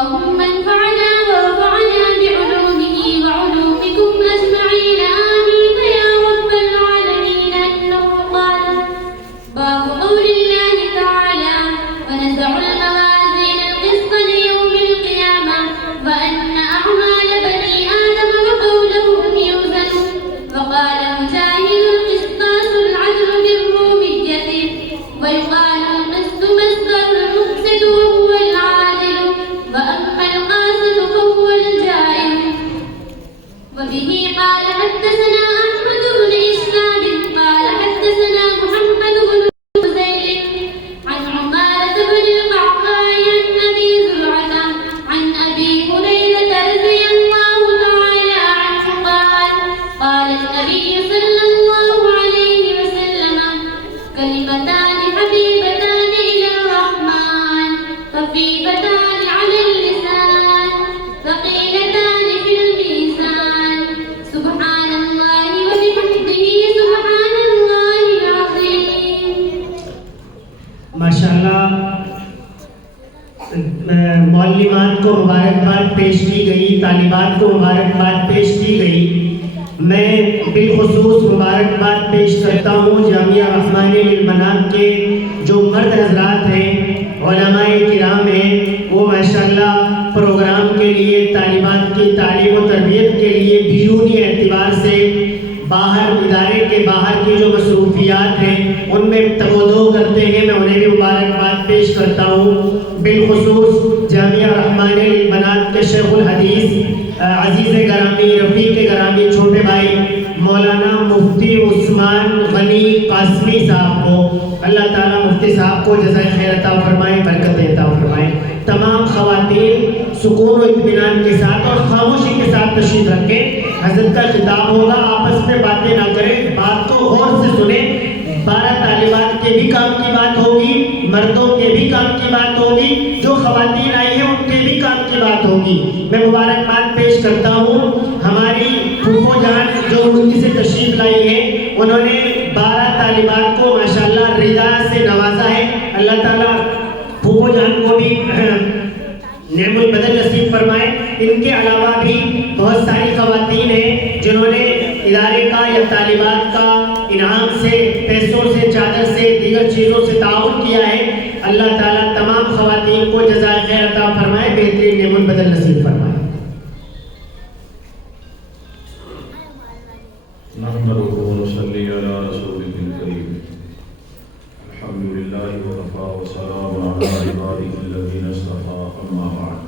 اللهم انفعنا وانفعنا بعلومه وعلومكم أجمعين آمين يا رب العالمين. أنه قال باب قول الله تعالى ونزع الموازين القسط ليوم القيامة وأن أعمال بني آدم وقولهم يوزن. وقال مجاهد القسطاس العدل بالرومية ويقال القسط مصدر المقسط وهو العادل وأما القاسط فهو الجائر. وبه قال حدثنا أحمد بن إسحاق قال حدثنا محمد بن زيد عن عمارة بن القعقاع عن أبي زرعة عن أبي هريرة رضي الله تعالى عنه قال قال النبي صلى الله عليه وسلم كلمتان حبيبتان إلى الرحمن خفيفتان على اللسان ثقيلتان في الميزان سبحان الله وبحمده سبحان الله العظيم. ماشاءاللہ معلمات کو مبارکباد پیش کی گئی، طالبات کو مبارکباد پیش کی گئی. میں بالخصوص مبارکباد پیش کرتا ہوں جامعہ رحمانیہ للبنات کے جو مرد حضرات ہیں، علماء کرام ہیں، وہ ماشاءاللہ پروگرام کے لیے، طالبات کی تعلیم و تربیت کے لیے بیرونی اعتبار سے باہر ادارے کے باہر کی جو مصروفیات ہیں ان میں تمدو کرتے ہیں. میں انہیں بھی مبارکباد پیش کرتا ہوں. بالخصوص جامعہ رحمانیہ للبنات کے شیخ الحدیث عزیز گرامی، رفیق گرامی، چھوٹے بھائی مولانا مفتی عثمان غنی قاسمی صاحب کو اللہ تعالیٰ مفتی صاحب کو جزائے خیر عطا فرمائے، برکت عطا فرمائے. تمام خواتین سکون و اطمینان کے ساتھ اور خاموشی کے ساتھ تشریف رکھیں. حضرت کا خطاب ہوگا، آپس میں باتیں نہ کریں، بات کو غور سے سنیں. 12 طالبات کے بھی کام کی بات ہوگی، مردوں کے بھی کام کی بات ہوگی، جو خواتین آئی ہیں ان کے بھی کام کی بات ہوگی. میں مبارکباد پیش کرتا ہوں ہماری پھوپھو جان جو ملک سے تشریف لائی ہے. انہوں نے 12 طالبات کو ماشاءاللہ رضا سے نوازا ہے. اللہ تعالیٰ پھوپھو جان کو بھی نعم البدل نصیب فرمائے. ان کے علاوہ بھی بہت ساری خواتین ہیں جنہوں نے ادارے کا یا طالبات کا انعام سے، پیسوں سے، چادر سے، دیگر چیزوں سے تعاون کیا ہے. اللہ تعالیٰ تمام خواتین کو جزائے خیر عطا فرمائے، بہترین نعم البدل نصیب فرمائے. نحمده ونصلي على رسوله الكريم. الحمد لله وكفى وسلام على عباده الذين اصطفى. أما بعد،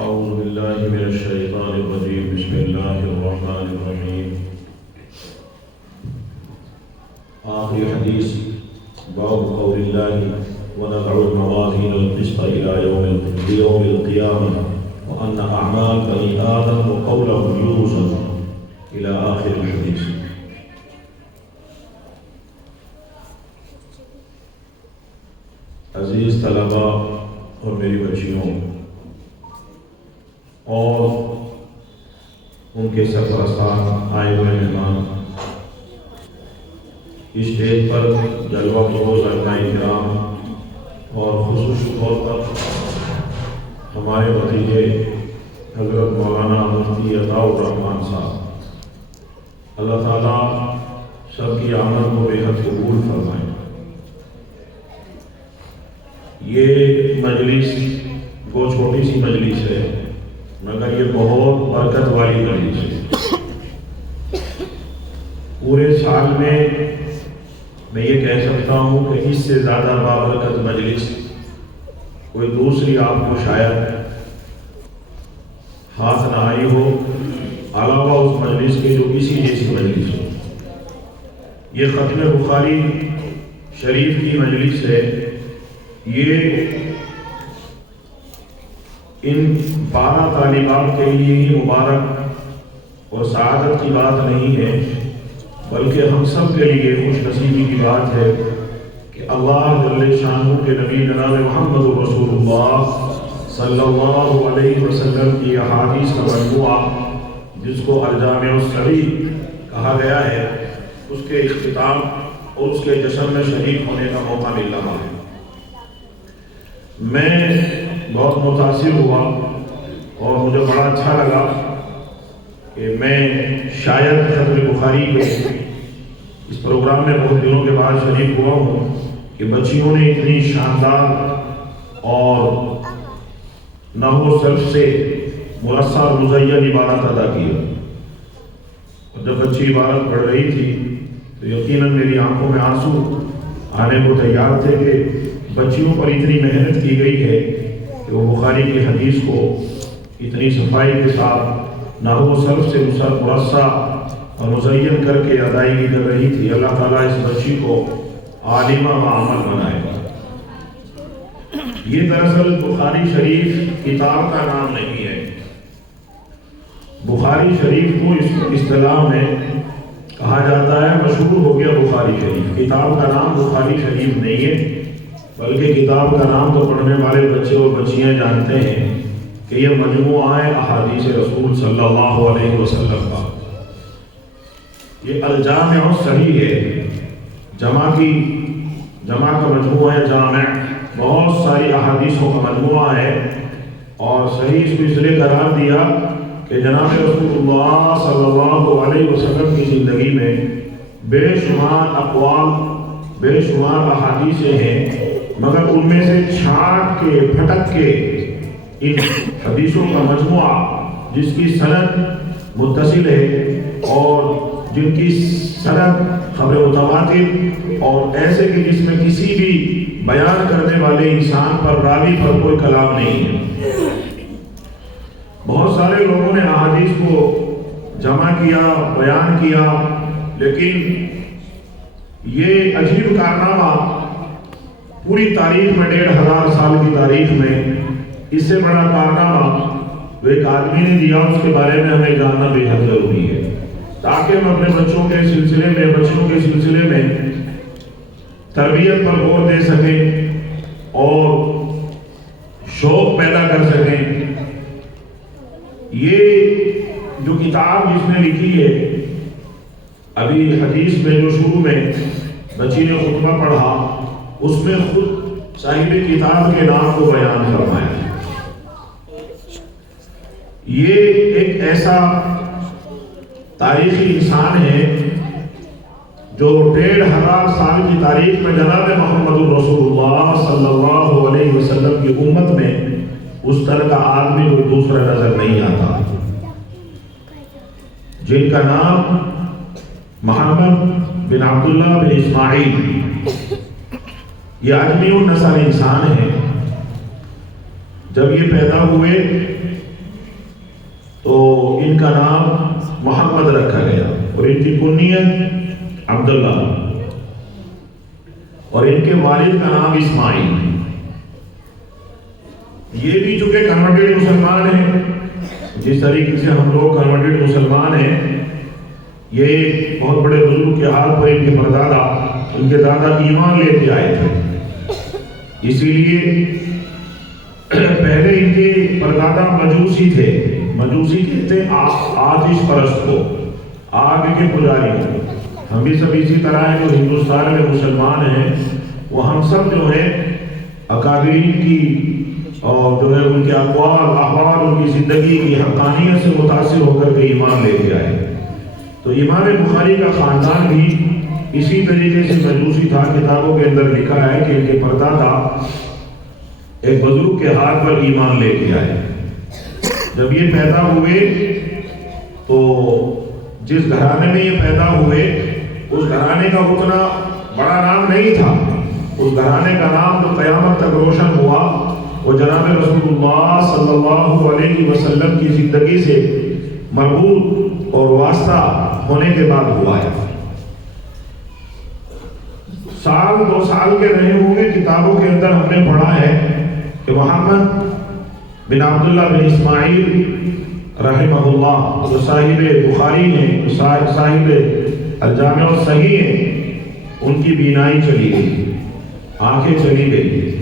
أعوذ بالله من الشيطان الرجيم. بسم الله الرحمن الرحيم. آخر حدیث باب قول الله ونضع الموازين القسط إلى يوم القيامة وأن أعمال بني آدم وقولهم يوزن إلى آخر الحديث. عزیز طلباء اور میری بچیوں اور ان کے سرپرستان، آئے ہوئے مہمان، اسٹیج پر جلوہ فروز علماء کرام اور خصوصی طور پر ہمارے بھتیجے حضرت مولانا مفتی عطاء الرحمن صاحب، اللہ تعالیٰ سب کی آمد کو بے حد قبول فرمائے. یہ مجلس وہ چھوٹی سی مجلس ہے مگر یہ بہت برکت والی مجلس ہے. پورے سال میں یہ کہہ سکتا ہوں کہ اس سے زیادہ بابرکت مجلس کوئی دوسری آپ کو شاید ہاتھ نہ آئی ہو علاوہ اس مجلس کے جو کسی جیسی مجلس ہو. یہ ختم بخاری شریف کی مجلس ہے. یہ ان 12 طالبات کے لیے ہی مبارک اور سعادت کی بات نہیں ہے بلکہ ہم سب کے لیے خوش نصیبی کی بات ہے کہ اللہ جل شانہ کے نبی جناب محمد رسول اللہ صلی اللہ علیہ وسلم کی احادیث کا مجموعہ جس کو الجامع الصغیر کہا گیا ہے، اس کے اختتام اور اس کے جشن میں شریک ہونے کا موقع مل رہا ہے. میں بہت متاثر ہوا اور مجھے بڑا اچھا لگا کہ میں شاید ختم بخاری کے اس پروگرام میں بہت دنوں کے بعد شریک ہوا ہوں کہ بچیوں نے اتنی شاندار اور نحو و صرف سے مرصع اور مزین عبارت ادا کی. اور جب بچی عبارت پڑھ رہی تھی تو یقیناً میری آنکھوں میں آنسو آنے کو تیار تھے کہ بچیوں پر اتنی محنت کی گئی ہے کہ وہ بخاری کی حدیث کو اتنی صفائی کے ساتھ نحو و صرف سے مرصع اور مزین کر کے ادائیگی کر رہی تھی. اللہ تعالیٰ اس بچی کو عالمہ و عمل بنائے گا. یہ دراصل بخاری شریف کتاب کا نام نہیں ہے. بخاری شریف کو اس اصطلاح میں کہا جاتا ہے مشہور ہو گیا بخاری شریف. کتاب کا نام بخاری شریف نہیں ہے بلکہ کتاب کا نام تو پڑھنے والے بچے اور بچیاں جانتے ہیں کہ یہ مجموعہ ہے احادیث رسول صلی اللہ علیہ وسلم کا. یہ الجامع الصحیح ہے. جمع کا مجموعہ ہے. جامع بہت ساری احادیثوں کا مجموعہ ہے اور صحیح اس کو اس لیے قرار دیا کہ جناب رسول اللہ صلی اللہ علیہ وسلم کی زندگی میں بے شمار اقوال بے شمار احادیثیں ہیں مگر ان میں سے چھانٹ کے پھٹک کے ان حدیثوں کا مجموعہ جس کی سند متصل ہے اور جن کی سند خبر متواتر اور ایسے کہ جس میں کسی بھی بیان کرنے والے انسان پر راوی پر کوئی کلام نہیں ہے. بہت سارے لوگوں نے احادیث کو جمع کیا بیان کیا لیکن یہ عجیب کارنامہ پوری تاریخ میں 1500 سال کی تاریخ میں اس سے بڑا کارنامہ وہ ایک آدمی نے دیا. اس کے بارے میں ہمیں جاننا بے حد ضروری ہے تاکہ ہم اپنے بچوں کے سلسلے میں تربیت پر غور دے سکیں اور شوق پیدا کر سکیں. یہ جو کتاب جس نے لکھی ہے ابھی حدیث میں جو شروع میں بچی نے خطبہ پڑھا اس میں خود صاحب کتاب کے نام کو بیان فرمایا. یہ ایک ایسا تاریخی انسان ہے جو 1500 سال کی تاریخ میں جناب محمد رسول اللہ صلی اللہ علیہ وسلم کی امت میں اس طرح کا آدمی کوئی دوسرا نظر نہیں آتا جن کا نام محمد بن عبداللہ بن اسماعیل. یہ آدمی النسل انسان ہے. جب یہ پیدا ہوئے تو ان کا نام محمد رکھا گیا اور ان کی کنیت عبداللہ اور ان کے والد کا نام اسماعیل. یہ بھی چونکہ کنورٹڈ مسلمان ہیں جس طریقے سے ہم لوگ کنورٹڈ مسلمان ہیں. یہ بہت بڑے بزرگ کے ہاتھ پر ان کے پردادا ان کے دادا ایمان لے کے آئے تھے. اسی لیے پہلے ان کے پردادا مجوسی تھے. مجوسی کہتے ہیں آتش پرست کو, آگ کے پجاری کو. ہم بھی سب اسی طرح ہیں جو ہندوستان میں مسلمان ہیں وہ ہم سب جو ہیں اکابرین کی اور جو ہے ان کے اقوال احوال ان کی زندگی کی حقانیت سے متاثر ہو کر کے ایمان لے کے آئے. تو امام بخاری کا خاندان بھی اسی طریقے سے مجوسی تھا. کتابوں کے اندر لکھا ہے کہ ان کے پردادا ایک بزرگ کے ہاتھ پر ایمان لے کے آئے. جب یہ پیدا ہوئے تو جس گھرانے میں یہ پیدا ہوئے اس گھرانے کا اتنا بڑا نام نہیں تھا. اس گھرانے کا نام جو قیامت تک روشن ہوا وہ جناب رسول اللہ صلی اللہ علیہ وسلم کی زندگی سے مربوط اور واسطہ ہونے کے بعد ہوا ہے. سال 2 سال کے رہے ہوں گے کتابوں کے اندر ہم نے پڑھا ہے کہ محمد بن عبداللہ بن اسماعیل رحمہ اللہ جو صاحب بخاری ہیں صاحب الجامع الصحیح ہیں ان کی بینائی چلی گئی, آنکھیں چلی گئی.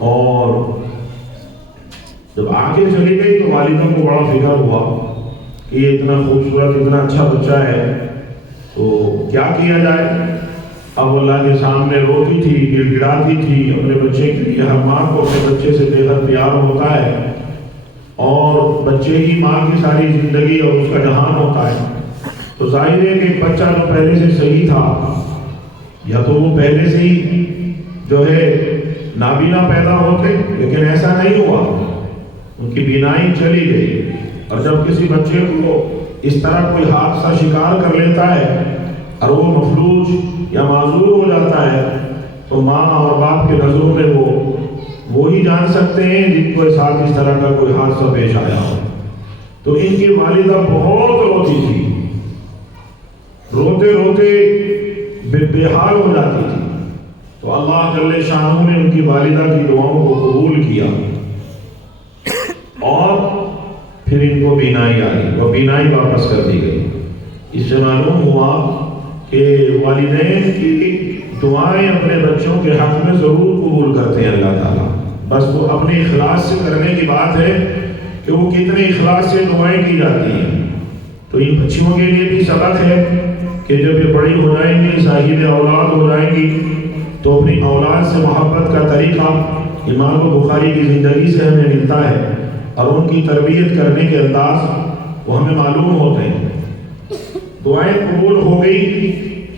اور جب آنکھیں چلی گئی تو والدوں کو بڑا فکر ہوا کہ یہ اتنا خوبصورت اتنا اچھا بچہ ہے تو کیا کیا جائے. اب اللہ کے سامنے روتی تھی، گڑ گڑاتی تھی اپنے بچے کے لیے۔ ہر ماں کو اپنے بچے سے بے حد پیار ہوتا ہے، اور بچے ہی ماں کی ساری زندگی اور اس کا جہان ہوتا ہے۔ تو ظاہر ہے کہ ایک بچہ جو پہلے سے صحیح تھا، یا تو وہ پہلے سے ہی جو ہے نابینا پیدا ہوتے، لیکن ایسا نہیں ہوا، ان کی بینائی چلی گئی۔ اور جب کسی بچے کو اس طرح کوئی حادثہ شکار کر لیتا ہے اور وہ مفلوج یا معذور ہو جاتا ہے، تو ماں اور باپ کی نظروں میں وہی جان سکتے ہیں جن کو ساتھ اس طرح کا کوئی حادثہ پیش آیا ہو۔ تو ان کی والدہ بہت روتی تھی، روتے روتے بے حال ہو جاتی تھی۔ تو اللہ جل شانہ نے ان کی والدہ کی دعاؤں کو قبول کیا، اور پھر ان کو بینائی آئی، وہ بینائی واپس کر دی گئی۔ اس سے معلوم ہوا کہ والدین کی دعائیں اپنے بچوں کے حق میں ضرور قبول کرتے ہیں اللہ تعالیٰ، بس وہ اپنے اخلاص سے کرنے کی بات ہے کہ وہ کتنے اخلاص سے دعائیں کی جاتی ہیں۔ تو ان بچیوں کے لیے بھی سبق ہے کہ جب یہ بڑی ہو جائیں گی، صاحب اولاد ہو جائیں گی، تو اپنی اولاد سے محبت کا طریقہ امام بخاری کی زندگی سے ہمیں ملتا ہے، اور ان کی تربیت کرنے کے انداز وہ ہمیں معلوم ہوتے ہیں۔ دعائیں قبول ہو گئی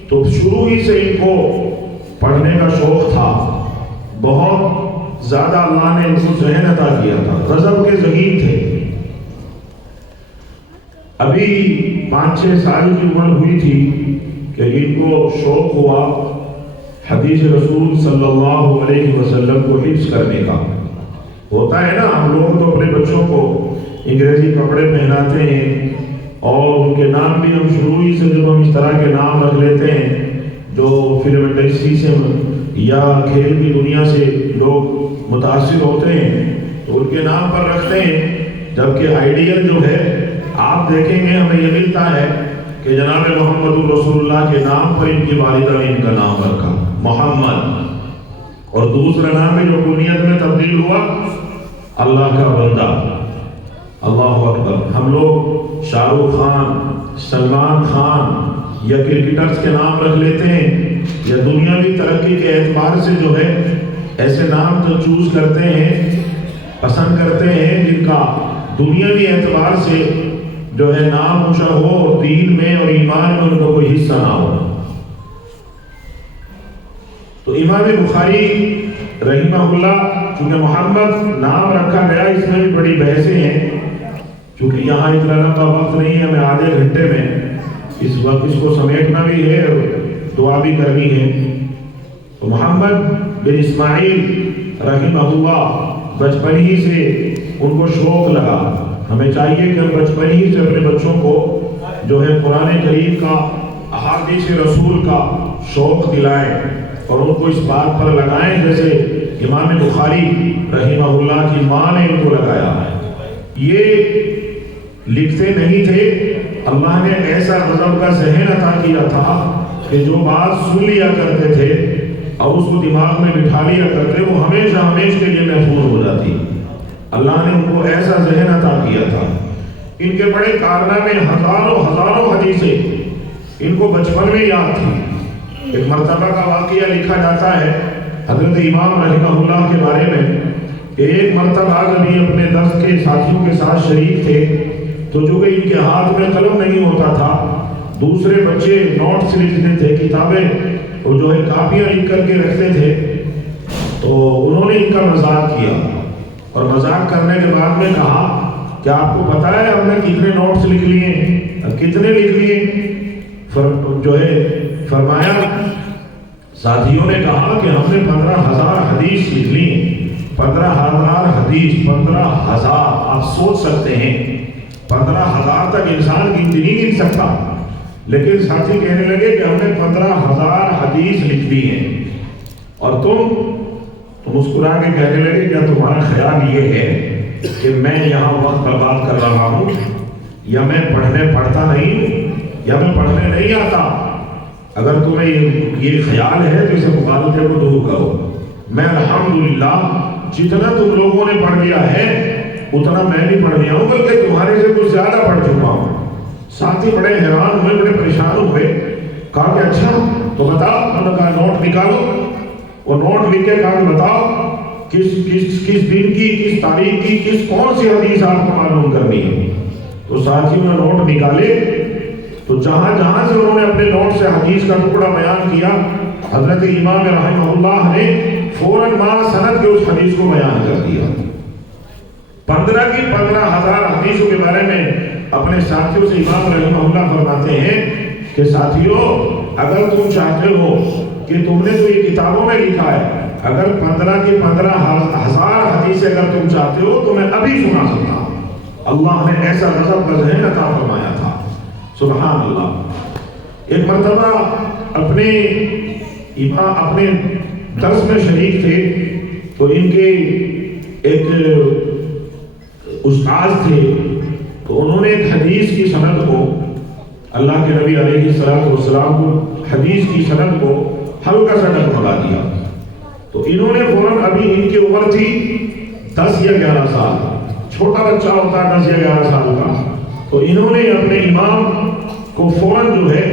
تو شروع ہی سے ان کو پڑھنے کا شوق تھا، بہت زیادہ اللہ نے ان کو ذہن عطا کیا تھا، غضب کے ذہین تھے۔ ابھی 5-6 سال کی عمر ہوئی تھی کہ ان کو شوق ہوا حدیث رسول صلی اللہ علیہ وسلم کو حفظ کرنے کا۔ ہوتا ہے نا، ہم لوگ تو اپنے بچوں کو انگریزی کپڑے پہناتے ہیں، اور ان کے نام بھی ہم شروع ہی سے جب ہم اس طرح کے نام رکھ لیتے ہیں جو فلم انڈسٹری سے یا کھیل کی دنیا سے لوگ متاثر ہوتے ہیں، تو ان کے نام پر رکھتے ہیں، جبکہ آئیڈیل جو ہے آپ دیکھیں گے ہمیں یہ ملتا ہے کہ جناب محمد رسول اللہ کے نام پر ان کی والدہ نے ان کا نام رکھا محمد، اور دوسرا نام میں جو کنیت میں تبدیل ہوا اللہ کا بندہ۔ اللہ اکبر۔ ہم لوگ شاہ رخ خان، سلمان خان یا کرکٹرز کے نام رکھ لیتے ہیں، یا دنیاوی ترقی کے اعتبار سے جو ہے ایسے نام تو چوز کرتے ہیں، پسند کرتے ہیں جن کا دنیاوی اعتبار سے جو ہے نام اونچا ہو، اور دین میں اور ایمان میں ان کا کوئی حصہ نہ ہو۔ تو امام بخاری رحمہ اللہ چونکہ محمد نام رکھا گیا، اس میں بھی بڑی بحثیں ہیں، چونکہ یہاں اتنا لمبا وقت نہیں ہے، ہمیں آدھے گھنٹے میں اس وقت اس کو سمیٹنا بھی ہے اور دعا بھی کرنی ہے۔ تو محمد بن اسماعیل رحمہ اللہ بچپن ہی سے ان کو شوق لگا۔ ہمیں چاہیے کہ ہم بچپن ہی سے اپنے بچوں کو جو ہے قرآن کریم کا، احادیث رسول کا شوق دلائیں، اور ان کو اس بات پر لگائیں جیسے امام بخاری رحمہ اللہ کی ماں نے ان کو لگایا۔ یہ لکھتے نہیں تھے، اللہ نے ایسا غضب کا ذہن عطا کیا تھا کہ جو بات سن لیا کرتے تھے اور اس کو دماغ میں بٹھا لیا کرتے، وہ ہمیشہ ہمیشہ کے لیے محفوظ ہو جاتی۔ اللہ نے ان کو ایسا ذہن عطا کیا تھا۔ ان کے بڑے کارنامے، ہزاروں حدیثیں ان کو بچپن میں یاد تھی۔ ایک مرتبہ کا واقعہ لکھا جاتا ہے حضرت امام رحمہ اللہ کے بارے میں کہ ایک مرتبہ کبھی اپنے درس کے ساتھیوں کے ساتھ شریک تھے، تو جو کہ ان کے ہاتھ میں قلم نہیں ہوتا تھا، دوسرے بچے نوٹس لکھتے تھے، کتابیں اور جو ہے کاپیاں لکھ کر کے رکھتے تھے، تو انہوں نے ان کا مذاق کیا، اور مذاق کرنے کے بعد میں کہا کہ آپ کو پتا ہے ہم نے کتنے نوٹس لکھ لیے، کتنے لکھ لیے؟ جو ہے فرمایا، ساتھیوں نے کہا کہ ہم نے 15,000 حدیث لکھ لی۔ 15,000 حدیث، 15,000، آپ سوچ سکتے ہیں 15,000 تک انسان گنتی نہیں گن سکتا، لیکن ساتھی کہنے لگے کہ ہم نے 15,000 حدیث لکھ دی ہیں، اور تم مسکرا کے کہنے لگے کیا تمہارا خیال یہ ہے کہ میں یہاں وقت برباد کر رہا ہوں، یا میں پڑھتا نہیں ہوں، یا میں پڑھنے نہیں آتا؟ اگر تمہیں یہ خیال ہے تو اسے مغالطے کو دور کرو۔ میں الحمدللہ جتنا تم لوگوں نے پڑھ لیا ہے اتنا میں بھی پڑھ لیا ہوں، بلکہ تمہارے سے کچھ زیادہ پڑھ چکا ہوں۔ ساتھی بڑے حیران ہوئے، بڑے پریشان ہوئے، کہا کہ اچھا تو بتاؤ. انہوں نے کہا نوٹ نکالو. وہ نوٹ لکھ کے کہا کہ بتاؤ کس دن کی, کس تاریخ کی, کون سی حدیث آپ کو معلوم کرنی ہے. تو ساتھیوں نے نوٹ نکالے. تو جہاں جہاں سے انہوں نے اپنے نوٹ سے حدیث کا ٹکڑا بیان کیا, حضرت امام رحمہ اللہ نے فوراً ما سند کے اس حدیث کو بیان کر دیا. 15 کی 15,000 حدیثوں کے بارے میں اپنے ساتھیوں سے امام رحمہ اللہ فرماتے ہیں کہ ساتھیوں اگر تم چاہتے ہو کہ تم نے تو یہ کتابوں میں لکھا ہے, اگر 15 کی 15,000 حدیثیں اگر تم چاہتے ہو تو میں ابھی سنا سکتا ہوں. اللہ نے ایسا غضب کا ذہن عطا فرمایا تھا. سبحان اللہ. ایک مرتبہ اپنے درس میں شریک تھے تو ان کے ایک استاد تھے, تو انہوں نے ایک حدیث کی سند کو, اللہ کے نبی علیہ السلام کو حدیث کی سند کو ہلکا سا ڈگمگا دیا. تو انہوں نے فوراً, ابھی ان کی عمر تھی 10 یا 11 سال, چھوٹا بچہ ہوتا ہے 10 یا 11 سال کا, تو انہوں نے اپنے امام کو فوراً جو ہے,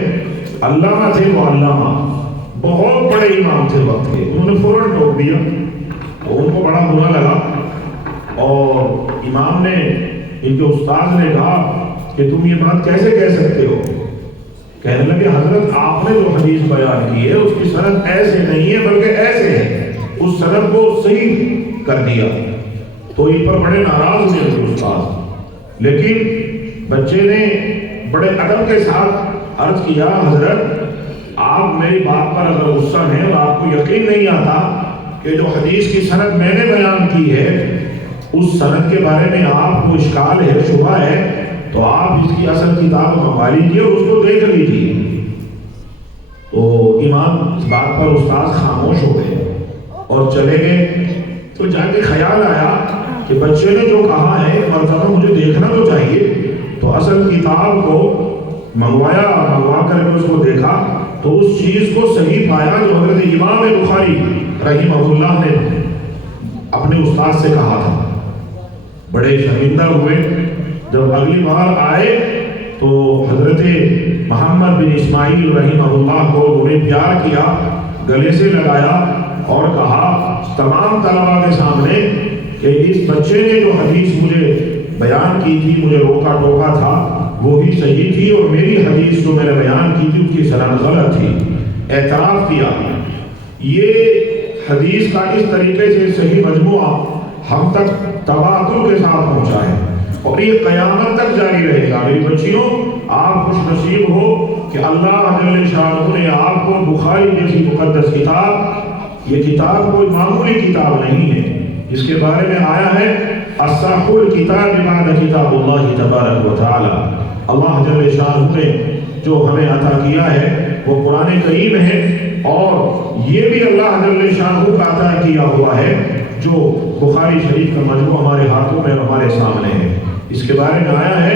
علامہ تھے وہ, علامہ بہت بڑے امام تھے وقت کے, انہوں نے فوراً ٹوک دیا. تو ان کو بڑا برا لگا اور امام نے, ان کے استاد نے کہا کہ تم یہ بات کیسے کہہ سکتے ہو. کہنے لگے حضرت آپ نے جو حدیث بیان کی ہے اس کی سند ایسے نہیں ہے بلکہ ایسے ہے, اس سند کو صحیح کر دیا. تو ان پر بڑے ناراض ہوئے تھے استاد. لیکن بچے نے بڑے ادب کے ساتھ عرض کیا حضرت آپ میری بات پر اگر غصہ ہیں اور آپ کو یقین نہیں آتا کہ جو حدیث کی سند میں نے بیان کی ہے اس سند کے بارے میں آپ کو اشکال ہے, شبہ ہے, تو آپ اس کی اصل کتاب منگوا لیجیے اور اس کو دیکھ لیجیے. تو امام اس بات پر استاد خاموش ہو گئے اور چلے گئے. تو جا کے خیال آیا کہ بچے نے جو کہا ہے مرتبہ مجھے دیکھنا تو چاہیے. تو اصل کتاب کو منگوا کر کے اس کو دیکھا تو اس چیز کو صحیح پایا جو حضرت امام بخاری رحمہ اللہ نے اپنے استاد سے کہا تھا. بڑے شرمندہ ہوئے. جب اگلی بار آئے تو حضرت محمد بن اسماعیل رحمہ اللہ کو انہیں پیار کیا, گلے سے لگایا اور کہا تمام طلباء کے سامنے کہ اس بچے نے جو حدیث مجھے بیان کی تھی, مجھے روکا ٹوکا تھا, وہی صحیح تھی, اور میری حدیث جو میں نے بیان کی تھی اس کی سند غلط تھی. اعتراف کیا. یہ حدیث کا اس طریقے سے صحیح مجموعہ ہم تک تبادل کے ساتھ پہنچا ہے اور یہ قیامت تک جاری رہے گا. میری بچیوں آپ خوش نصیب ہو کہ اللہ جل شانہ نے آپ کو بخاری جیسی مقدس کتاب, یہ کتاب کوئی معمولی کتاب نہیں ہے, اس کے بارے میں آیا ہے اصح الکتاب بعد کتاب اللہ تبارک و تعالی. اللہ جل شانہ نے جو ہمیں عطا کیا ہے وہ قرآن کریم ہے, اور یہ بھی اللہ جل شانہ کا عطا کیا ہوا ہے جو بخاری شریف کا مجموعہ ہمارے ہاتھوں میں ہمارے سامنے ہے. اس کے بارے میں آیا ہے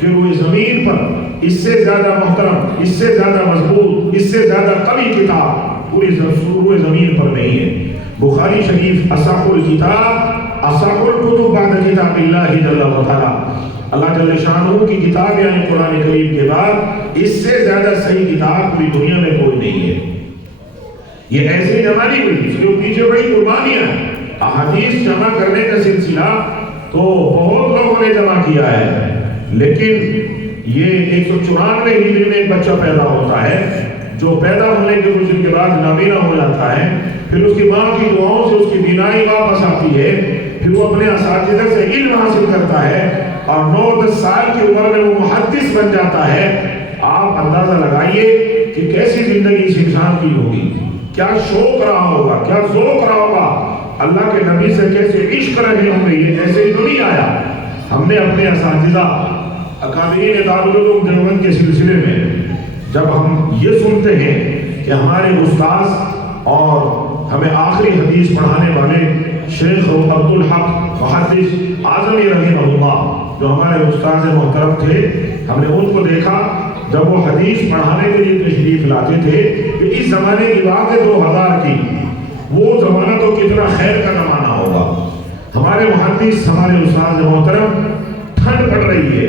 کہ روئے زمین پر اس سے زیادہ محترم, اس سے زیادہ مضبوط, اس سے زیادہ قوی کتاب پوری روئے زمین پر نہیں ہے. بخاری شریف اصح الکتاب, اصح الکتب بعد کتاب اللہ جل و تعالی. اللہ جل شانہ کی کتاب یعنی قرآن کریم کے بعد اس سے زیادہ صحیح کتاب پوری دنیا میں کوئی نہیں ہے. یہ ایسے جمع نہیں ہوئی, اس کے پیچھے بڑی قربانیاں. احادیث جمع کرنے کا سلسلہ تو بہت لوگوں نے جمع کیا ہے, لیکن یہ 194 ہجری میں ایک بچہ پیدا ہوتا ہے جو پیدا ہونے کے کچھ دن کے بعد نابینا ہو جاتا ہے, پھر اس کی ماں کی دعاؤں سے اس کی بینائی واپس آتی ہے, پھر وہ اپنے اساتذہ سے علم حاصل کرتا ہے اور 9-10 سال کی عمر میں وہ محدث بن جاتا ہے. آپ اندازہ لگائیے کہ کیسی زندگی اس انسان کی ہوگی, کیا شوق رہا ہوگا, کیا ذوق رہا ہوگا, اللہ کے نبی سے کیسے عشق رہے ہوں گے. یہ ایسے ہی تو نہیں آیا. ہم نے اپنے اساتذہ اکابرین دارالعلوم دیوبند کے سلسلے میں جب ہم یہ سنتے ہیں کہ ہمارے استاذ اور ہمیں آخری حدیث پڑھانے والے شیخ عبدالحق محدث اعظمی رحمہ اللہ جو ہمارے استاذ محترم تھے, ہم نے ان کو دیکھا جب وہ حدیث پڑھانے کے لیے تشریف لاتے تھے کہ اس زمانے کی بات ہے 2000 کی, وہ زمانہ تو کتنا خیر کا زمانہ ہوگا. ہمارے محدث ہمارے استاذ محترم ٹھنڈ پڑ رہی ہے,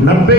90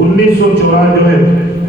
1994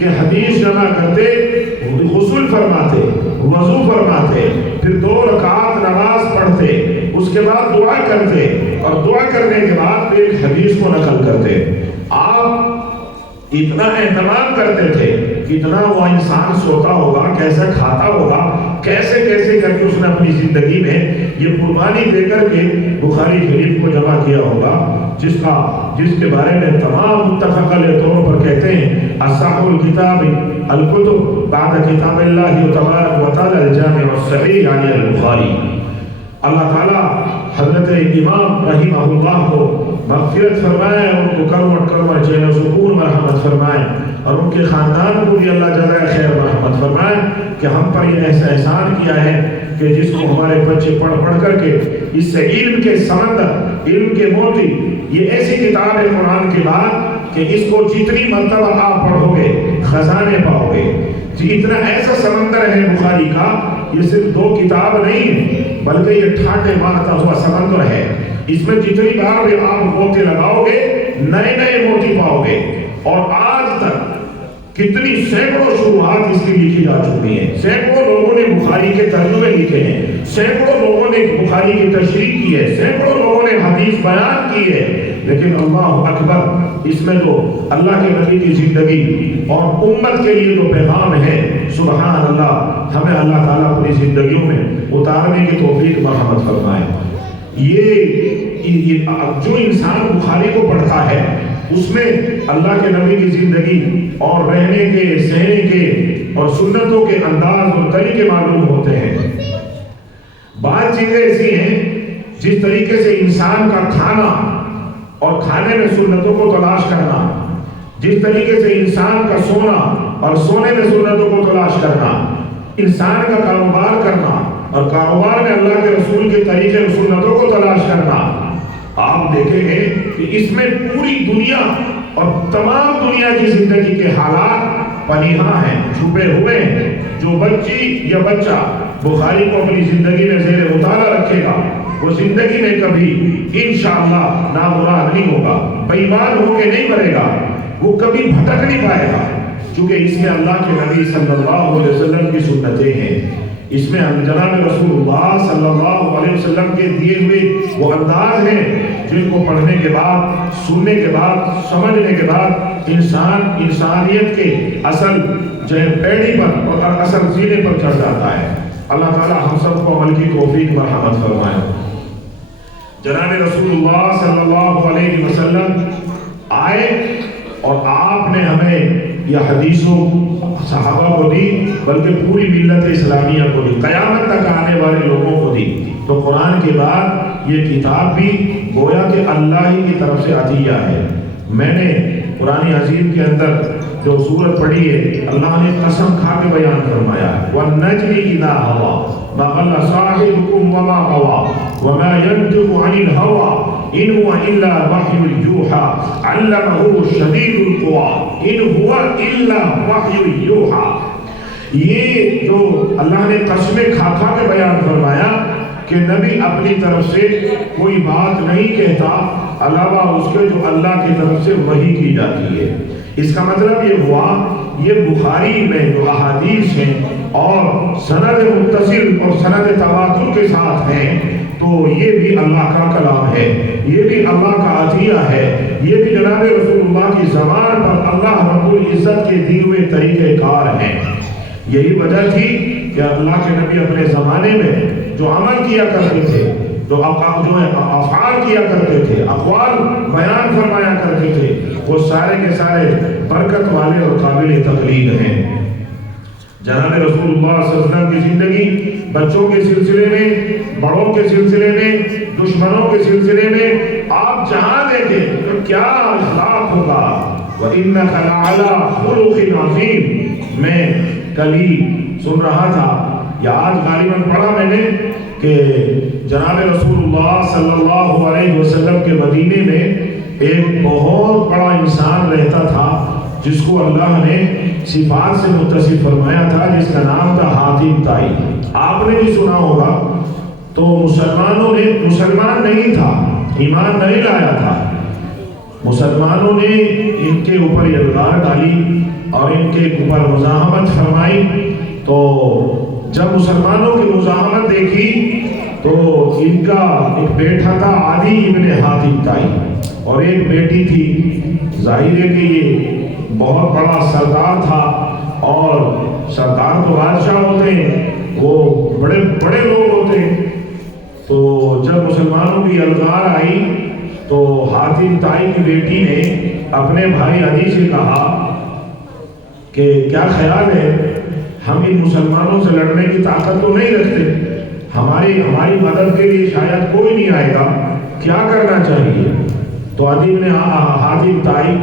کہ حدیث جمع کرتے، غسل فرماتے، وضو فرماتے، پھر 2 رکعات نماز پڑھتے، اس کے بعد دعا کرتے، اور دعا کرنے کے بعد ایک حدیث کو نقل کرتے۔ آپ اتنا اہتمام کرتے تھے، کتنا وہ انسان سوتا ہوگا، کیسے کھاتا ہوگا، کیسے کیسے کر کے اس نے اپنی زندگی میں یہ قربانی دے کر کے بخاری شریف کو جمع کیا ہوگا، جس کے بارے میں تمام متفق علیہ طور پر کہتے ہیں اصح الکتاب الکتب بعد کتاب اللہ تبارک و تعالی الجامع الصحیح یعنی البخاری۔ اللہ تعالیٰ حضرت امام رحمہ اللہ کو مغفرت فرمائے، ان کو کروڑ چین و سکون مرحمت فرمائے، اور ان کے خاندان کو بھی اللہ جزائے خیر مرحمت فرمائے کہ ہم پر یہ ایسا احسان کیا ہے کہ جس کو ہمارے بچے پڑھ کر کے اس سے علم کے سمندر، علم کے موتی، یہ ایسی کتاب ہے قرآن کی بات کہ اس کو جتنی مرتبہ آپ پڑھو گے خزانے پاؤ گے۔ اتنا ایسا سمندر ہے بخاری کا، یہ صرف 2 کتاب نہیں ہے بلکہ یہ ٹھاٹے مارتا ہوا سمندر ہے۔ اس میں جتنی بار بھی آپ موتی لگاؤ گے نئے نئے موتی پاؤ گے، اور آج تک کتنی سینکڑوں شروحات اس کی لکھی جا چکی ہیں، سینکڑوں لوگوں نے بخاری کے ترجمے لکھے ہیں، سینکڑوں لوگوں نے بخاری کی تشریح کی ہے، سینکڑوں لوگوں نے حدیث بیان کی ہے، لیکن اللہ اکبر اس میں جو اللہ کے نبی کی زندگی اور امت کے لیے جو پیغام ہے، سبحان اللہ، ہمیں اللہ تعالیٰ اپنی زندگیوں میں اتارنے کی توفیق مرحمت فرمائے۔ یہ جو انسان بخاری کو پڑھتا ہے اس میں اللہ کے نبی کی زندگی اور رہنے کے، سہنے کے اور سنتوں کے انداز اور طریقے معلوم ہوتے ہیں۔ بعض چیزیں ایسی ہیں جس طریقے سے انسان کا کھانا اور کھانے میں سنتوں کو تلاش کرنا، جس طریقے سے انسان کا سونا اور سونے میں سنتوں کو تلاش کرنا، انسان کا کاروبار کرنا اور کاروبار میں اللہ کے رسول کے طریقے اور سنتوں کو تلاش کرنا، آپ دیکھیں گے کہ اس میں پوری دنیا اور تمام دنیا کی زندگی کے حالات پنہاں ہیں، چھپے ہوئے ہیں۔ جو بچی یا بچہ بخاری کو اپنی زندگی میں زیر مطالعہ رکھے گا، وہ زندگی میں کبھی انشاءاللہ نامراد نہیں ہوگا، بے ایمان ہو کے نہیں مرے گا، وہ کبھی بھٹک نہیں پائے گا، کیونکہ اس میں اللہ کے نبی صلی اللہ علیہ وسلم کی سنتیں ہیں، اس میں جناب رسول اللہ صلی اللہ علیہ وسلم کے دیے ہوئے وہ انداز ہیں جن کو پڑھنے کے بعد، سننے کے بعد، سمجھنے کے بعد انسان انسانیت کے اصل پیڑھی پر اور اصل زینے پر چڑھ جاتا ہے۔ اللہ تعالی ہم سب کو عمل کی توفیق مرحمت فرمائے۔ جناب رسول اللہ صلی اللہ علیہ وسلم آئے اور آپ نے ہمیں یہ حدیثوں صحابہ کو دی، بلکہ پوری ملت اسلامیہ کو دی، قیامت تک آنے والے لوگوں کو دی۔ تو قرآن کے بعد یہ کتاب بھی گویا کہ اللہ ہی کی طرف سے عطیہ ہے۔ میں نے قرآن عظیم کے اندر جو سورت پڑھی ہے، اللہ نے قسم کھا کے بیان فرمایا ہے، وَالنَّجْمِ إِذَا هَوَىٰ مَا ضَلَّ صَاحِبُكُمْ وَمَا غَوَىٰ وَمَا يَنطِقُ عَنِ الْهَوَىٰ إِنْ هُوَ إِلَّا وَحْيٌ يُوحَىٰ عَلَّمَهُ شَدِيدُ الْقُوَىٰ إِنْ هُوَ إِلَّا وَحْيٌ يُوحَىٰ۔ یہ جو اللہ نے قسمیں کھا کھا کے بیان فرمایا کہ نبی اپنی طرف سے کوئی بات نہیں کہتا علاوہ اس کے جو اللہ کی طرف سے وحی کی جاتی ہے۔ اس کا مطلب یہ ہوا یہ بخاری میں جو احادیث ہیں اور سند متصل اور سند تواتر کے ساتھ ہیں، تو یہ بھی اللہ کا کلام ہے، یہ بھی اللہ کا عطیہ ہے، یہ بھی جناب رسول اللہ کی زبان پر اللہ رب العزت کے دیے ہوئے طریقہ کار ہیں۔ یہی وجہ تھی کہ اللہ کے نبی اپنے زمانے میں جو عمل کیا کرتے تھے، جو افعال کیا کرتے تھے، اقوال بیان فرمایا کرتے تھے، وہ سارے کے سارے برکت والے اور قابل تقلید ہیں۔ جناب رسول اللہ صلی اللہ علیہ وسلم کی زندگی بچوں کے سلسلے میں، بڑوں کے سلسلے میں، دشمنوں کے سلسلے میں آپ جہاں دیکھیں تو کیا اخلاق ہوگا، وَإِنَّكَ لَعَلَىٰ خُلُقٍ عَظِيمٍ۔ میں کل ہی سن رہا تھا یا آج غالباً پڑھا میں نے کہ جناب رسول اللہ صلی اللہ علیہ وسلم کے مدینے میں ایک بہت بڑا انسان رہتا تھا جس کو اللہ نے صفات سے متصف فرمایا تھا، جس کا نام تھا حاتم طائی۔ آپ نے بھی سنا ہوگا۔ تو مسلمان نہیں تھا، ایمان نہیں لایا تھا، مسلمانوں نے ان کے اوپر الزام ڈالی اور ان کے اوپر مزاحمت فرمائی. تو جب مسلمانوں کی مزاحمت دیکھی تو ان کا ایک بیٹا تھا عدی ابن حاتم طائی اور ایک بیٹی تھی. ظاہر ہے کہ یہ بہت بڑا سردار تھا اور سردار تو بادشاہ ہوتے ہیں، وہ بڑے بڑے لوگ ہوتے ہیں. تو جب مسلمانوں کی الغار آئی تو حاتم طائی کی بیٹی نے اپنے بھائی عدی سے کہا کہ کیا خیال ہے، ہم ان مسلمانوں سے لڑنے کی طاقت تو نہیں رکھتے، ہماری مدد کے لیے شاید کوئی نہیں آئے گا، کیا کرنا چاہیے؟ تو عدی نے حاتم طائی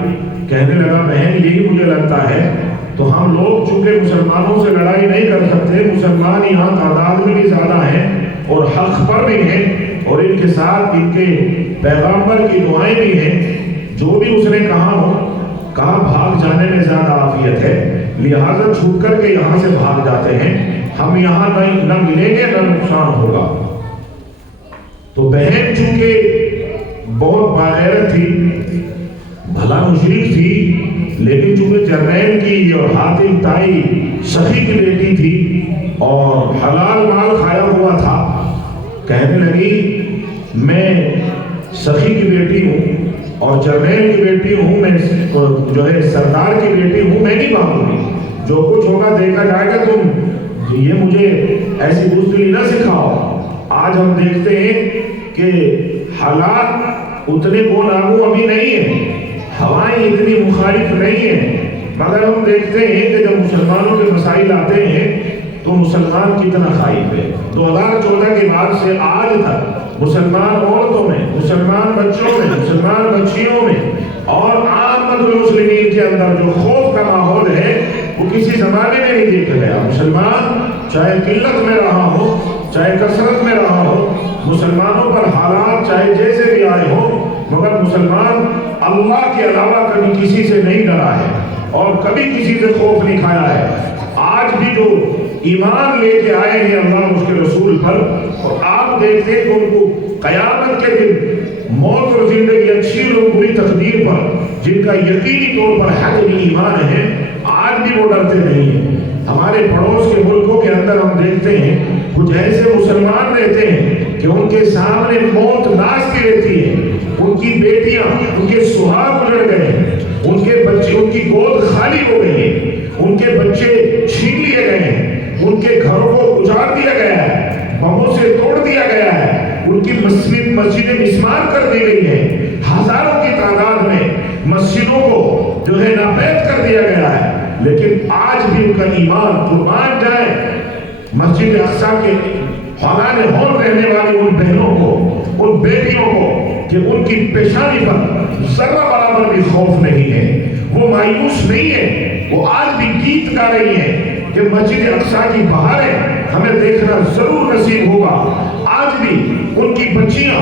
کہنے لگا بہن یہی مجھے لگتا ہے، تو ہم لوگ چونکہ مسلمانوں سے لڑائی نہیں کر سکتے، مسلمان یہاں تعداد میں بھی زیادہ ہیں اور حق پر بھی ہیں اور ان کے ساتھ ان کے پیغمبر کی دعائیں بھی ہیں، جو بھی اس نے کہا ہو، کہا بھاگ جانے میں زیادہ عافیت ہے، لہٰذا چھوٹ کر کے یہاں سے بھاگ جاتے ہیں، ہم یہاں نہ ملیں گے نہ نقصان ہوگا. تو بہن چونکہ بہت باغیرت تھی، بھلا مشرک تھی، لیکن چونکہ جرنیل کی اور حاتم طائی سخی کی بیٹی تھی اور حلال مال کھایا ہوا تھا، کہنے لگی میں سخی کی بیٹی ہوں اور جرنیل کی بیٹی ہوں، میں جو ہے سردار کی بیٹی ہوں، میں نہیں بھاگوں گی، جو کچھ ہوگا دیکھا جائے گا، تم یہ مجھے ایسی بزدلی نہ سکھاؤ. آج ہم دیکھتے ہیں کہ حالات اتنے کو لاگو ابھی نہیں ہیں، ہوائیں اتنی مخالف نہیں ہیں، مگر ہم دیکھتے ہیں کہ جب مسلمانوں کے مسائل آتے ہیں تو مسلمان کتنا خائف ہے. 2014 کے بعد سے آج تک مسلمان عورتوں میں، مسلمان بچوں میں، مسلمان بچیوں میں اور عامت المسلمین کے اندر جو خوف کا ماحول ہے وہ کسی زمانے میں نہیں دیکھا گیا. مسلمان چاہے قلت میں رہا ہو چاہے کثرت میں رہا ہو، مسلمانوں پر حالات چاہے جیسے بھی آئے ہو، مگر مسلمان اللہ کے علاوہ کبھی کسی سے نہیں ڈرا ہے اور کبھی کسی سے خوف نہیں کھایا ہے. آج بھی جو ایمان لے کے آئے ہیں اللہ اس کے رسول پر، اور آپ دیکھتے ہیں کہ ان کو قیامت کے دن موت اور زندگی، اچھی اور بری تقدیر پر جن کا یقینی طور پر حتمی ایمان ہے، آج بھی وہ ڈرتے نہیں ہیں. ہمارے پڑوس کے ملکوں کے اندر ہم دیکھتے ہیں کچھ ایسے مسلمان رہتے ہیں کہ ان کے سامنے موت ناشتی رہتی ہے، ان کی بیٹیاں، ان کے سہاگ اجڑ گئے ہیں، ان کے بچے، ان کی گود خالی ہو گئی ہے، ان کے بچے چھین لیے گئے ہیں، ان کے گھروں کو اجاڑ دیا گیا ہے، بموں سے توڑ دیا گیا ہے، ان کی مسجدیں مسمار کر دی گئی ہیں، ہزاروں کی تعداد میں مسجدوں کو جو ہے ناپید کر دیا گیا ہے. لیکن آج بھی ان کا ایمان، قربان جائے مسجد اقصیٰ کے حوالے ہول رہنے والی ان بہنوں کو، ان بیٹیوں کو، کہ ان کی پیشانی پر ذرہ برابر بھی خوف نہیں ہے، وہ مایوس نہیں ہے، وہ آج بھی گیت گا رہی ہیں کہ مسجد اقصیٰ کی بہاریں ہمیں دیکھنا ضرور نصیب ہوگا. آج بھی ان کی بچیاں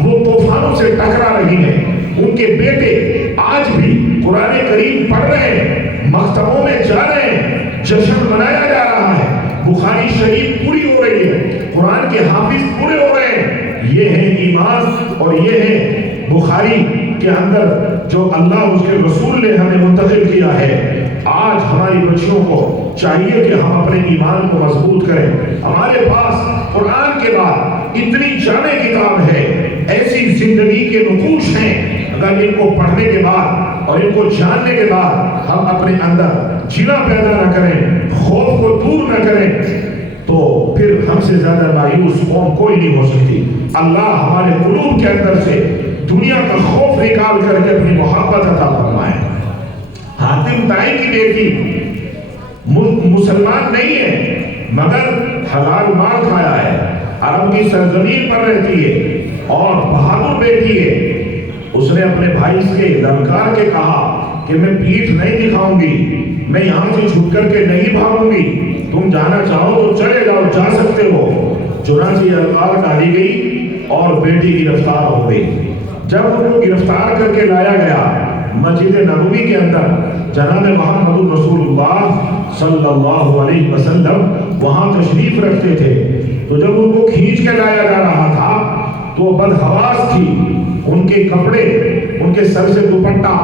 وہ طوفانوں سے ٹکرا رہی ہیں، ان کے بیٹے آج بھی قرآن کریم پڑھ رہے ہیں، مکتبوں میں جا رہے ہیں، جشن منایا جا رہا ہے، بخاری شریف پوری ہو رہی ہے، قرآن کے حافظ پورے ہو رہے ہیں. یہ ہے ایمان اور یہ ہے بخاری کے اندر جو اللہ اس کے رسول نے ہمیں منتقل کیا ہے. آج ہماری بچیوں کو چاہیے کہ ہم اپنے ایمان کو مضبوط کریں. ہمارے پاس قرآن کے بعد اتنی جامع کتاب ہے، ایسی زندگی کے نقوش ہیں، اگر ان کو پڑھنے کے بعد اور ان کو جاننے کے بعد ہم اپنے اندر جلا پیدا نہ کریں، خوف کو دور نہ کریں، تو پھر ہم سے زیادہ مایوس قوم کوئی نہیں ہو سکتی. اللہ ہمارے قلوب کے اندر سے دنیا کا خوف نکال کر کے اپنی محبت عطا فرمائے. حاتم طائی کی بیٹی مسلمان نہیں ہے مگر حلال مال کھایا ہے، عرب کی سرزمین پر رہتی ہے اور بہادر بیٹی ہے. اس نے اپنے بھائی سے للکار کے کہا کہ میں پیٹھ نہیں دکھاؤں گی، میں یہاں سے چھوٹ کر کے نہیں بھاگوں گی، تم جانا چاہو تو چلے جاؤ، جا سکتے ہو. چنانچہ یہ للکار ڈالی گئی اور بیٹی گرفتار ہو گئی. جب ان کو گرفتار کر کے لایا گیا مسجد نبوی کے اندر، جناب محمد رسول اللہ صلی اللہ علیہ وسلم وہاں تشریف رکھتے تھے. تو جب ان کو کھینچ کے لایا جا رہا تھا تو بدحواس تھی، ان کے کپڑے، ان کے سر سے دوپٹہ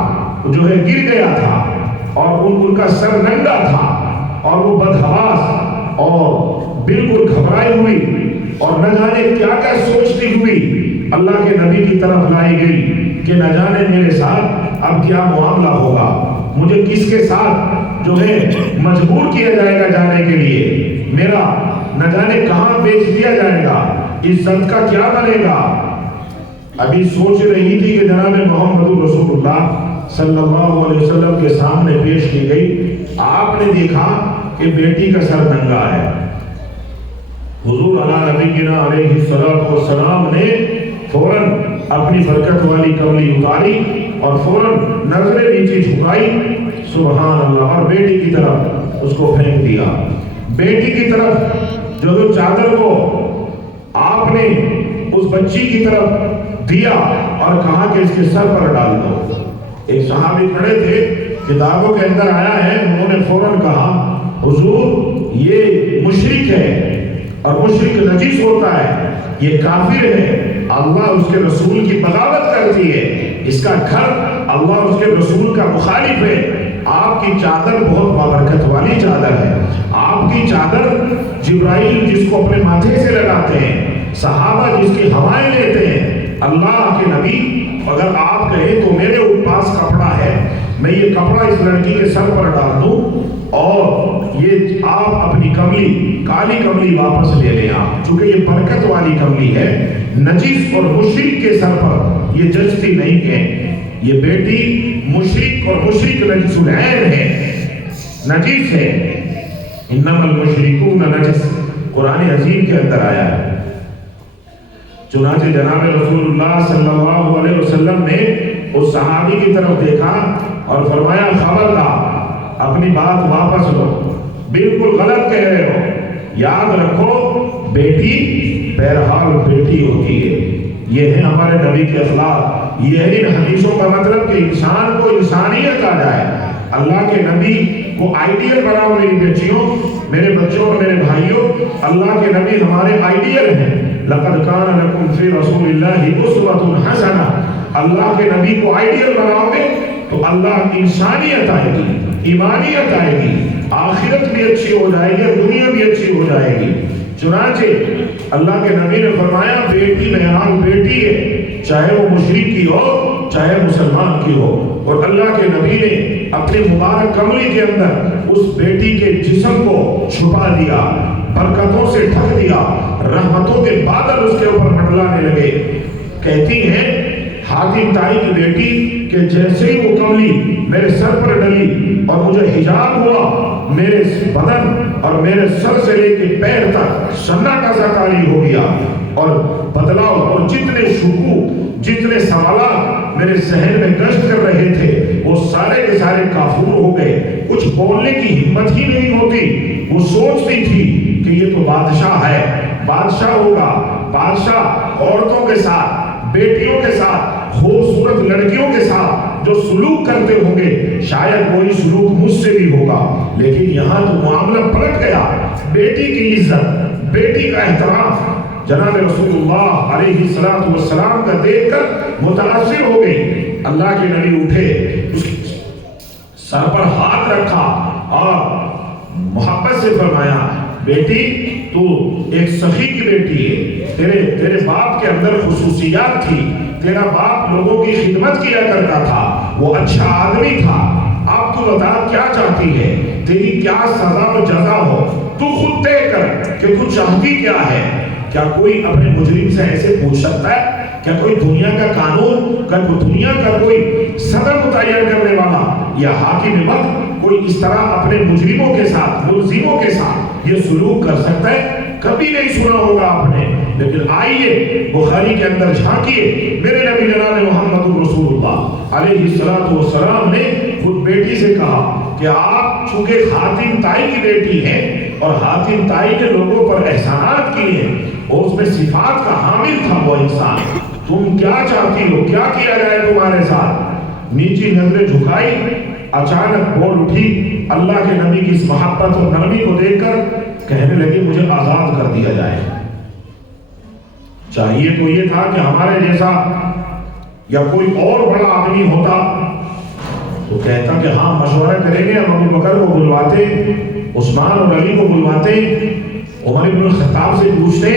جو ہے گر گیا تھا اور ان کا سر ننگا تھا اور وہ بدحواس اور بالکل گھبرائی ہوئی اور نہ جانے کیا کیا سوچتی ہوئی اللہ کے نبی کی طرف لائی گئی کہ نہ جانے میرے ساتھ اب کیا معاملہ ہوگا، مجھے کس کے ساتھ جو ہے مجبور کیا جائے گا جانے کے لیے، میرا نہ جانے کہاں بیچ دیا جائے گا، عزت کا کیا بنے گا۔ ابھی سوچ رہی تھی کہ جناب محمد رسول اللہ صلی اللہ علیہ وسلم کے سامنے پیش کی گئی، آپ نے دیکھا کہ بیٹی کا سر ننگا ہے۔ حضور علی نبینا علیہ السلام نے فوراً اپنی برکت والی کملی اتاری اور فوراً نظریں نیچے جھکائی، سبحان اللہ، اور بیٹی کی طرف اس کو پھینک دیا۔ بیٹی کی طرف جو چادر کو آپ نے اس بچی کی طرف دیا اور کہا کہ اس کے سر پر ڈال دو۔ ایک صحابی کھڑے تھے، کتابوں کے اندر آیا ہے، انہوں نے فوراً کہا حضور یہ مشرک ہے اور مشرک نجس ہوتا ہے، یہ کافر ہے، اللہ اس کے رسول کی بغاوت کرتی ہے، اس کا گھر اللہ اس کے رسول کا مخالف ہے، آپ کی چادر بہت بابرکت والی چادر ہے، آپ کی چادر جبرائیل جس کو اپنے ماتھے سے لگاتے ہیں، صحابہ جس کی ہوائیں لیتے ہیں، اللہ کے نبی اگر آپ کہیں تو میرے پاس کپڑا ہے، میں یہ کپڑا اس لڑکی کے سر پر ڈال دوں اور یہ آپ اپنی کملی کالی کملی واپس لے لیں آپ، چونکہ یہ برکت والی کملی ہے، نجس اور مشرک کے سر پر یہ جچتی نہیں ہے۔ یہ بیٹی مشرک اور مشرک نجس العین ہے، نجس ہے، انما المشرکون نجس، قرآن عظیم کے اندر آیا ہے۔ چنانچہ جناب رسول اللہ صلی اللہ علیہ وسلم نے اس صحابی کی طرف دیکھا اور فرمایا خبردار، اپنی بات واپس لو، بالکل غلط کہہ رہے ہو، یاد رکھو بیٹی بہرحال بیٹی ہوتی ہے۔ یہ ہے ہمارے نبی کے اخلاق، یہ ہے ان حدیثوں کا مطلب کہ انسان کو انسانیت آ جائے۔ اللہ کے نبی کو آئیڈیل بناؤ میری بچیوں، میرے بچوں اور میرے بھائیوں، اللہ کے نبی ہمارے آئیڈیل ہیں۔ لَقَدْ كَانَ لَكُمْ فِي رَسُولِ اللَّهِ أُسْوَةٌ حَسَنَةٌ، اللہ کے نبی کو آئیڈیل بناؤ گے تو اللہ انسانیت آئے گی، ایمانیت آئے گی، آخرت بھی اچھی ہو جائے گی، دنیا بھی اچھی ہو جائے گی۔ چنانچہ اللہ کے نبی نے فرمایا بیٹی بہرحال بیٹی ہے، چاہے وہ مشرک کی ہو چاہے مسلمان کی ہو، اور اللہ کے نبی نے اپنے مبارک کملی کے اندر اس بیٹی کے جسم کو چھپا دیا، برکتوں سے ڈھک دیا، رحمتوں کے بادل اس کے اوپر منڈلانے لگے۔ کہتی ہیں حاتم تائی کی بیٹی کہ جیسے ہی وہ کملی میرے سر پر ڈلی اور مجھے حجاب ہوا، میرے بدن اور میرے سر سے لے کے پیر تک سناٹا سا طاری ہو گیا، اور بدلاؤ اور جتنے شکوک، جتنے سوالات میرے ذہن میں گشت کر رہے تھے وہ سارے کے سارے کافور ہو گئے۔ کچھ بولنے کی ہمت ہی نہیں ہوتی، وہ سوچتی تھی کہ یہ تو بادشاہ ہے، بادشاہ ہوگا، بادشاہ عورتوں کے ساتھ، بیٹیوں کے ساتھ، خوبصورت لڑکیوں کے ساتھ جو سلوک کرتے ہوں گے شاید وہی سلوک مجھ سے بھی ہوگا، لیکن یہاں تو معاملہ پلٹ گیا۔ بیٹی کی عزت، بیٹی کا احترام جناب رسول اللہ علیہ السلام کا دیکھ کر متاثر ہو گئی۔ اللہ کے نبی اٹھے، اس سر پر ہاتھ رکھا اور محبت سے فرمایا بیٹی تو ایک سخی کی بیٹی ہے، تیرے باپ کے اندر خصوصیات تھی، تیرا باپ لوگوں کی خدمت کیا کرتا تھا، وہ اچھا آدمی تھا، اب تو بتا کیا چاہتی ہے، تیری کیا سزا و جزا ہو، تو خود طے کر کہ تو چاہتی کیا ہے۔ کیا کوئی اپنے مجرم سے ایسے پوچھ سکتا ہے؟ کیا کوئی دنیا کا قانون، کیا کوئی دنیا کا کوئی صدر متعین کرنے والا یا حاکم وقت کوئی اس طرح اپنے مجرموں کے ساتھ، ملزموں کے ساتھ یہ سلوک کر سکتا ہے؟ کبھی نہیں سنا ہوگا آپ نے، لیکن آئیے بخاری کے اندر جھانکیے، میرے نبی جناب محمد رسول اللہ علیہ السلام نے خود بیٹی سے کہا کہ آپ چونکہ حاتم تائی کی بیٹی ہیں اور حاتم تائی نے لوگوں پر احسانات کیے ہیں اور اس میں صفات کا حامل تھا وہ انسان، تم کیا چاہتی ہو، کیا کیا جائے تمہارے ساتھ؟ نیچی نظریں جھکائی، اچانک بول اٹھی، اللہ کے نبی کی اس محبت اور نرمی کو دیکھ کر کہنے لگی مجھے آزاد کر دیا جائے۔ چاہیے تو یہ تھا کہ ہمارے جیسا یا کوئی اور بڑا آدمی ہوتا تو کہتا کہ ہاں مشورہ کریں گے، ہم ابو بکر کو بلواتے، عثمان اور علی کو بلواتے، عمر بن الخطاب سے پوچھتے،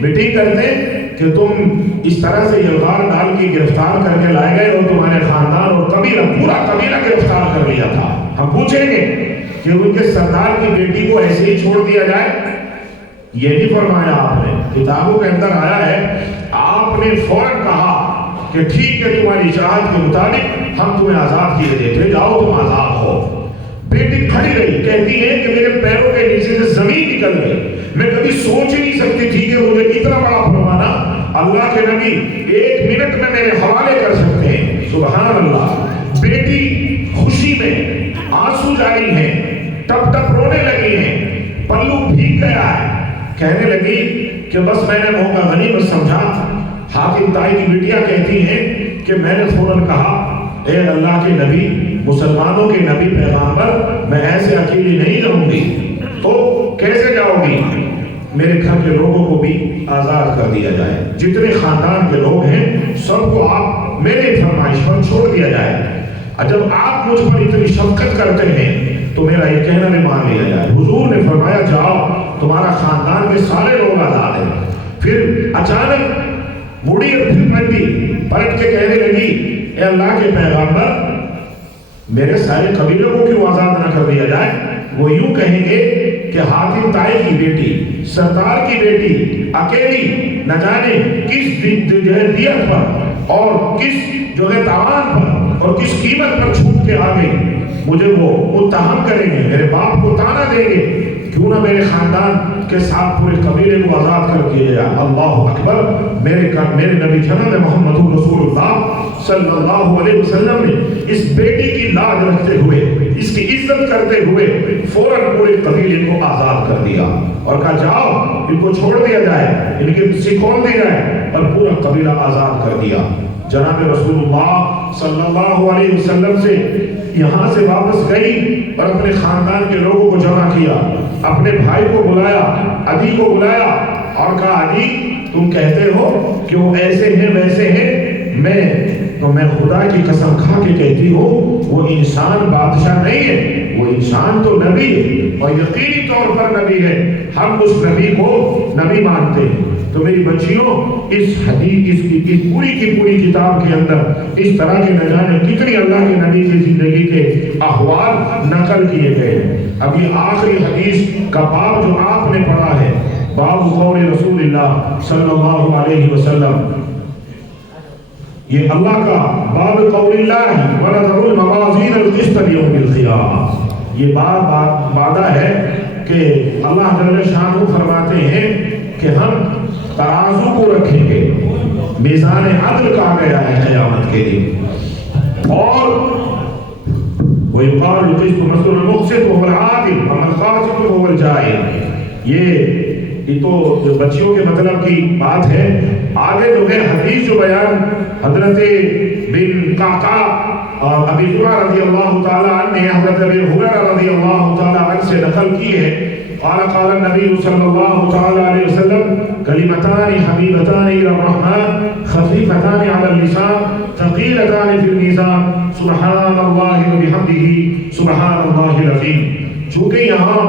میٹنگ کرتے کہ تم اس طرح سے یلغار ڈال کے گرفتار کر کے لائے گئے اور تمہارے خاندان اور قبیلہ پورا قبیلہ گرفتار کر لیا تھا، ہم پوچھیں گے کہ ان کے سردار کی بیٹی کو ایسے ہی چھوڑ دیا جائے؟ یہ نہیں فرمایا آپ نے، کتابوں کے اندر آیا ہے، آپ نے فوراً کہا کہ ٹھیک ہے تمہاری چاہت کے مطابق ہم تمہیں آزاد کیے دیتے، جاؤ تم آزاد ہو۔ بیٹی کھڑی رہی، کہتی ہے کہ میرے پیروں کے نیچے سے زمین نکل گئی، میں کبھی سوچ ہی نہیں سکتی تھی کہ مجھے اتنا بڑا فرمانا اللہ کے نبی 1 منٹ میں میرے حوالے کر سکتے ہیں، سبحان اللہ۔ بیٹی خوشی میں آنسو جاری ہیں، ٹپ ٹپ رونے لگی ہیں، پلو بھیگ گیا ہے، کہنے لگی کہ بس میں نے موقع غنیمت سمجھا۔ حاتم طائی کی بیٹیاں کہتی ہیں کہ میں نے فوراً کہا اے اللہ کے نبی، مسلمانوں کے نبی پیغامبر، میں ایسے اکیلی نہیں جاؤں گی۔ تو کیسے جاؤ گی؟ میرے گھر کے لوگوں کو بھی آزاد کر دیا جائے، جتنے خاندان کے لوگ ہیں سب کو آپ میرے فرمائش پر چھوڑ دیا جائے۔ جب آپ مجھ پر اتنی شفقت کرتے ہیں تو میرا یہ کہنا بھی مان لیا جائے۔ حضور نے فرمایا جاؤ، تمہارا خاندان میں سارے لوگ آزاد ہیں۔ پھر اچانک مڑی اور پھر پلٹ کے کہنے لگی اے اللہ کے پیغامبر، میرے سارے قبیلوں کو کیوں آزاد نہ کر دیا جائے؟ وہ یوں کہیں گے کہ حاتم طائی کی بیٹی، سردار کی بیٹی اکیلی نہ جانے کس دیت پر اور کس تاوان پر اور کس قیمت پر چھوٹ کے آ گئی، مجھے وہ متہم کریں گے، میرے باپ کو تانا دیں گے، کیوں نہ میرے خاندان کے ساتھ پورے قبیلے کو آزاد کر دیا جائے۔ اللہ اکبر۔ میرے نبی جناب محمد رسول اللہ صلی اللہ علیہ وسلم نے اس بیٹی کی لاج رکھتے ہوئے، اس کی عزت کرتے ہوئے فوراً پورے قبیلے کو آزاد کر دیا اور کہا جاؤ ان کو چھوڑ دیا جائے، ان کے سکھول دیا جائے، اور پورا قبیلہ آزاد کر دیا۔ جناب رسول اللہ صلی اللہ علیہ وسلم سے یہاں سے واپس گئی اور اپنے خاندان کے لوگوں کو جمع کیا، اپنے بھائی کو بلایا، عدی کو بلایا اور کہا عدی تم کہتے ہو کہ وہ ایسے ہیں ویسے ہیں، میں خدا کی قسم کھا کے کہتی ہوں وہ انسان بادشاہ نہیں ہے، وہ انسان تو نبی ہے اور یقینی طور پر نبی ہے، ہم اس نبی کو نبی مانتے ہیں۔ تو میری بچیوں، اس حدیث اس پوری کی پوری کتاب کے اندر اس طرح کے نہ جانے کتنی اللہ کے نبی کی زندگی کے احوال نقل کیے گئے ہیں۔ اب یہ آخری حدیث کا باب جو آپ نے پڑھا ہے، باب قول رسول اللہ صلی اللہ علیہ وسلم، یہ اللہ کا باب قول اللہ وَنَذَرُ الْمَوَازِينَ الْقِسْطَ لِيَوْمِ الْقِيَامَةِ، یہ باب وعدہ ہے کہ اللہ جل شانہ فرماتے ہیں کہ ہم ترازو کو رکھیں گے، میزان عدل کہا گیا ہے قیامت کے دن، اور وَيُقَالُ الْقِسْطُ مَثْلُ الْمُقْسِطُ وَهُوَ الْعَادِلُ وَمَا الْقَاسِطُ وَهُوَ الْجَائِرُ۔ یہ تو بچیوں کے مطلب کی بات ہے۔ آگے جو ہے حدیث جو بیان حضرت بن قعقاع اور ابی ذرہ رضی اللہ تعالی عنہ نے حضرت ابی ہریرہ رضی اللہ تعالی عنہ سے نقل کی ہے، قال قال النبي صلى الله تعالى عليه وسلم كلمتان حبيبتان الى الرحمن خفيفتان على اللسان ثقيلتان في الميزان سبحان الله وبحمده سبحان الله العظيم۔ چونکہ یہاں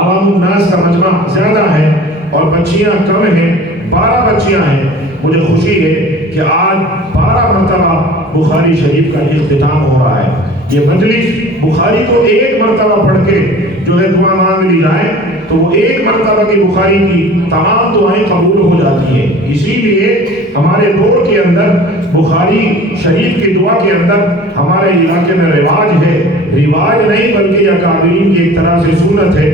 عوام الناس کا مجمع زیادہ ہے اور بچیاں کم ہیں، 12 بچیاں ہیں، مجھے خوشی ہے کہ آج 12 مرتبہ بخاری شریف کا اختتام ہو رہا ہے۔ یہ مجلس بخاری کو ایک مرتبہ پڑھ کے جو ہے دعا مانگ لی جائے تو وہ ایک مرتبہ کی بخاری کی تمام دعائیں قبول ہو جاتی ہیں۔ اسی لیے ہمارے دور کے اندر بخاری شریف کی دعا کے اندر ہمارے علاقے میں رواج ہے، رواج نہیں بلکہ اکابرین کی ایک طرح سے سنت ہے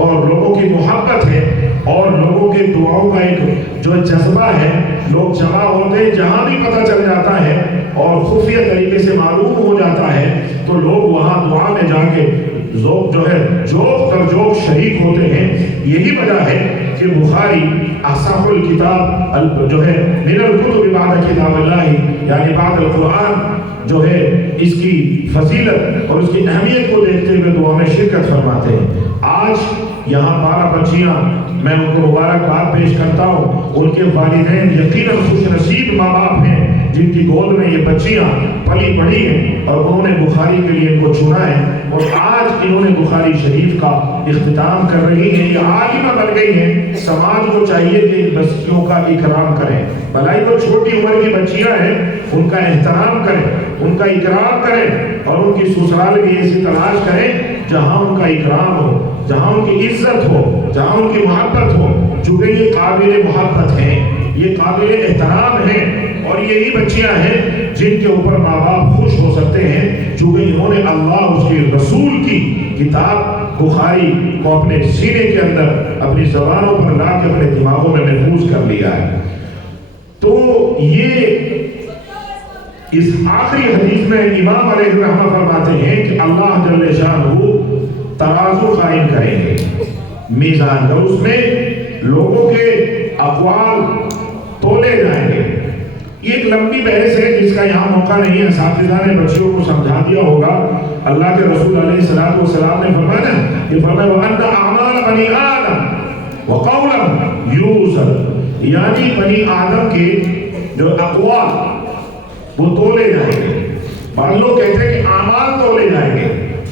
اور لوگوں کی محبت ہے اور لوگوں کے دعاؤں کا ایک جو جذبہ ہے، لوگ جمع ہوتے ہیں، جہاں بھی پتہ چل جاتا ہے اور خفیہ طریقے سے معلوم ہو جاتا ہے تو لوگ وہاں دعا میں جا کے ذوق جو ہے جوق پر جوق شریک ہوتے ہیں۔ یہی وجہ ہے کہ بخاری اصح الکتاب جو ہے من الکتب بعد کتاب اللہ، یعنی بعد القرآن جو ہے اس کی فضیلت اور اس کی اہمیت کو دیکھتے ہوئے دعا میں شرکت فرماتے ہیں۔ آج یہاں 12 بچیاں، میں ان کو مبارکباد پیش کرتا ہوں۔ ان کے والدین یقیناً خوش نصیب ماں باپ ہیں جن کی گود میں یہ بچیاں پلی بڑھی ہیں اور انہوں نے بخاری کے لیے ان کو چنا ہے، اور آج انہوں نے بخاری شریف کا اختتام کر رہی ہیں۔ یہ عالمہ بن گئی ہیں۔ سماج کو چاہیے کہ ان بچیوں کا اکرام کریں، بھلائی وہ چھوٹی عمر کی بچیاں ہیں، ان کا احترام کریں، ان کا اکرام کریں، اور ان کی سسرال بھی ایسی تلاش کریں جہاں ان کا اکرام ہو، جہاں ان کی عزت ہو، جہاں ان کی محبت ہو، چونکہ یہ قابل محبت ہیں، یہ قابل احترام ہیں، اور یہی بچیاں ہیں جن کے اوپر ماں باپ خوش ہو سکتے ہیں، چونکہ انہوں نے اللہ اس کے رسول کی کتاب بخاری کو اپنے سینے کے اندر اپنی زبانوں پر لا کے اپنے دماغوں میں محفوظ کر لیا ہے۔ تو یہ اس آخری حدیث میں امام علیہ الرحمہ فرماتے ہیں کہ اللہ جل شانہ ترازو قائم کریں گے، میزان کا، اس میں لوگوں کے اقوال تولے جائیں گے۔ یہ ایک لمبی بحث ہے جس کا یہاں موقع نہیں ہے، اساتذہ نے بچیوں کو سمجھا دیا ہوگا۔ اللہ کے رسول علیہ السلام نے فرمایا، یہ فرمایا وَأَنَّ أَعْمَالَ بَنِي آدَمَ وَقَوْلًا يُوزَنُ، یعنی بنی آدم کے جو اقوال وہ تولے جائیں گے۔ بعض لوگ کہتے ہیں کہ اعمال تولے جائیں گے،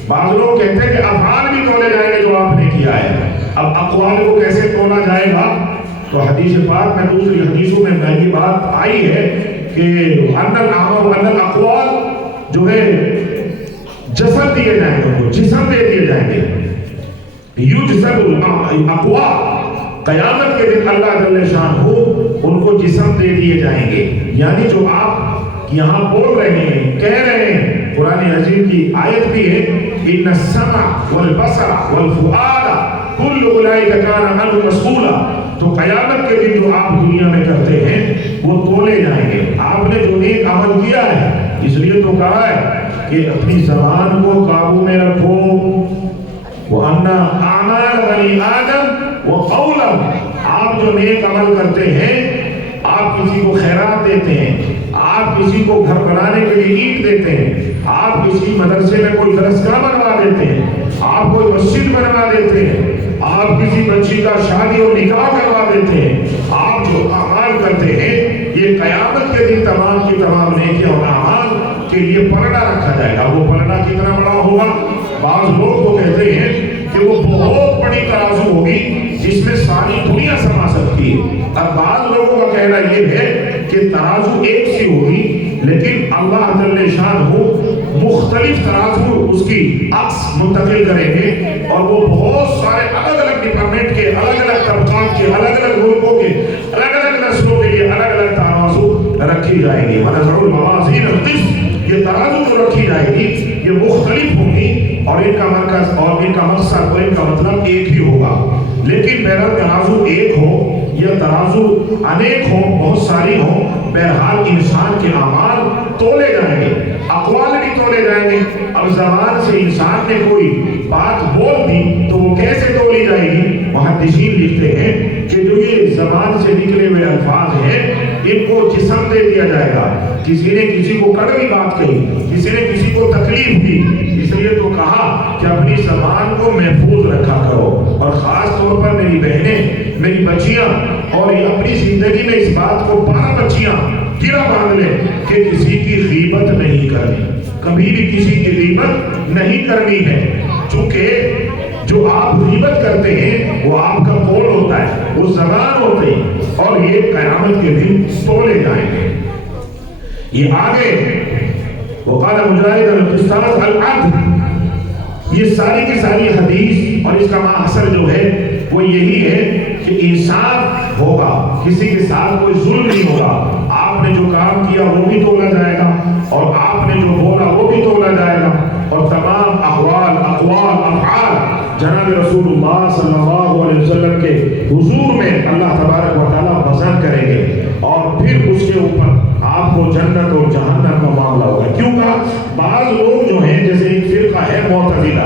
بعض لوگ کہتے ہیں کہ افعال بھی تولے جائیں گے جو آپ نے کیا ہے۔ اب اقوال کو کیسے تولا جائے گا؟ تو حدیث پاک میں دوسری حدیثوں میں یہ بات آئی ہے کہ ان الاقوال جو ہے جسم دیے جائیں گے، ان کو جسم دے دیے جائیں گے۔ یجسد الاقوال، قیامت کے دن اللہ جل شانہ ان کو جسم دے دیے جائیں گے۔ یعنی جو آپ یہاں بول رہے ہیں، کہہ رہے ہیں، قرآن عظیم کی آیت بھی ہے ان السمع والبصر والفؤاد کل اولئک کان عنہ مسئولا، تو قیامت کے دن جو آپ دنیا میں کرتے ہیں وہ تولے جائیں گے۔ آپ نے جو نیک عمل کیا ہے، اس لیے تو کہا ہے کہ اپنی زبان کو قابو میں رکھو۔ وَأَنَّ أَعْمَالَ بَنِي آدَمَ وَقَوْلًا، آپ جو نیک عمل کرتے ہیں، آپ کسی کو خیرات دیتے ہیں، آپ کسی کو گھر بنانے کے لیے اینٹ دیتے ہیں، آپ کسی مدرسے میں کوئی درسگاہ بنوا دیتے ہیں، آپ کوئی مسجد بنوا دیتے ہیں، آپ کسی بچی کا شادی اور نکاح کروا دیتے ہیں، آپ جو اعمال کرتے ہیں یہ قیامت کے دن تمام کی تمام نیکیاں اور اعمال کے لیے پلڑا رکھا جائے گا۔ وہ پلڑا کتنا بڑا ہوگا؟ بعض لوگ تو کہتے ہیں کہ وہ بہت بڑی ترازو ہوگی جس میں ساری دنیا سما سکتی ہے، اور بعض لوگوں کا کہنا یہ ہے کہ ترازو ایک سی ہوگی، لیکن اللہ جل شانہ مختلف ترازو اس کی عکس منتقل کریں گے، اور وہ بہت سارے الگ الگ ڈپارٹمنٹ کے، الگ الگ طبقات کے، الگ الگ ملکوں کے، الگ الگ نسلوں کے لیے الگ الگ ترازو رکھی جائیں گی۔ وَنَزَعُ الْمَوَازِينَ الْقِسْطَ، یہ ترازو جو رکھی جائے گی یہ مختلف ہوں گی، اور ان کا مرکز اور ان کا مقصد اور ان کا مطلب ایک ہی ہوگا، لیکن بہرحال ترازو ایک ہو یا ترازو انیک ہو، بہت ساری ہو، بہرحال انسان کے اعمال تولے جائیں گے، اقوال بھی تولے جائیں گے۔ اب زبان سے انسان نے کوئی بات بول دی تو وہ کیسے تولی جائے گی؟ محدثین لکھتے ہیں کہ جو یہ زبان سے نکلے ہوئے الفاظ ہیں ان کو جسم دے دیا جائے گا۔ کسی نے کسی کو کڑوی بات کہی، کسی نے کسی کو تکلیف دی، اس لیے تو کہا کہ اپنی زبان کو محفوظ رکھا کرو، اور خاص طور پر میری بہنیں، میری بچیاں، اور یہ اپنی زندگی میں اس بات کو 12 بچیاں گرا باندھ لیں کہ کسی کی غیبت نہیں کرنی، کبھی بھی کسی کی غیبت نہیں کرنی ہے، چونکہ جو آپ غیبت کرتے ہیں وہ آپ کا قول ہوتا ہے، وہ زبان ہوتے ہیں، اور یہ قیامت کے دن تولے جائیں گے۔ یہ آگے وقال مجاہد القسطاس العدل، یہ ساری کی ساری حدیث اور اس کا ماحصل جو ہے وہ یہی ہے کہ انصاف ہوگا، کسی کے ساتھ کوئی ظلم نہیں ہوگا۔ آپ نے جو کام کیا وہ بھی تولا جائے گا، اور آپ نے جو بولا وہ بھی تولا جائے گا، اور تمام احوال، اقوال، افعال جناب رسول اللہ صلی اللہ علیہ وسلم کے حضور میں اللہ تبارک و تعالیٰ وزن کریں گے، اور پھر اس کے اوپر آپ کو جنت اور جہنم کا معاملہ ہوگا۔ کیوں کہ بعض لوگ جو ہیں، جیسے ایک فرقہ ہے معتزلہ،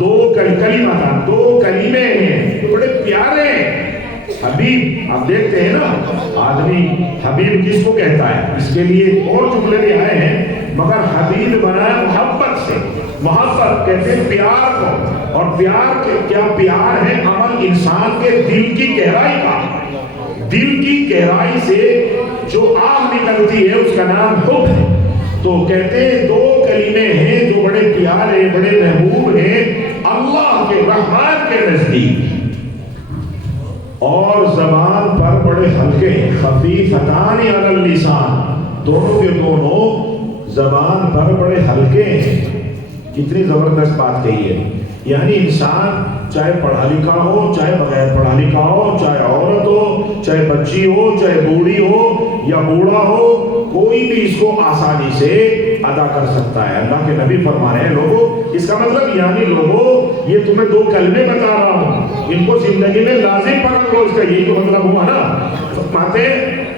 دو کلمتان، دو کلمے ہیں تو بڑے پیارے ہیں۔ حبیب، آپ دیکھتے ہیں نا آدمی حبیب کس کو کہتا ہے، اس کے لیے اور جملے بھی آئے ہیں، مگر حبیب بنایا محبت سے، محبت کہتے ہیں پیار کو، اور پیار کے کیا پیار ہے، عمل انسان کے دل کی گہرائی کا، دل کی گہرائی سے جو آگ نکلتی ہے اس کا نام حب ہے۔ تو کہتے ہیں دو کلمے ہیں جو بڑے پیارے، بڑے محبوب ہیں اللہ کے رحمان کے نزدیک، اور زبان پر بڑے ہلکے ہیں، خفیفتان علی اللسان، دونوں کے دونوں زبان پر بڑے ہلکے ہیں۔ کتنی زبردست بات کہی ہے، یعنی انسان چاہے پڑھا لکھا ہو، چاہے بغیر پڑھا لکھا ہو، چاہے عورت ہو، چاہے بچی ہو، چاہے بوڑھی ہو یا بوڑھا ہو، کوئی بھی اس کو آسانی سے ادا کر سکتا ہے۔ اللہ کے نبی فرما رہے ہیں لوگوں، اس کا مطلب یعنی لوگوں یہ تمہیں دو کلمے بتا رہا ہوں، ان کو زندگی میں لازم پکڑ لو، اس کا یہی تو مطلب ہوا نا۔ فرماتے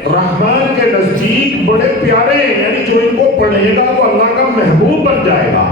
رحمان کے نزدیک بڑے پیارے ہیں، یعنی جو ان کو پڑھے گا تو اللہ کا محبوب بن جائے گا،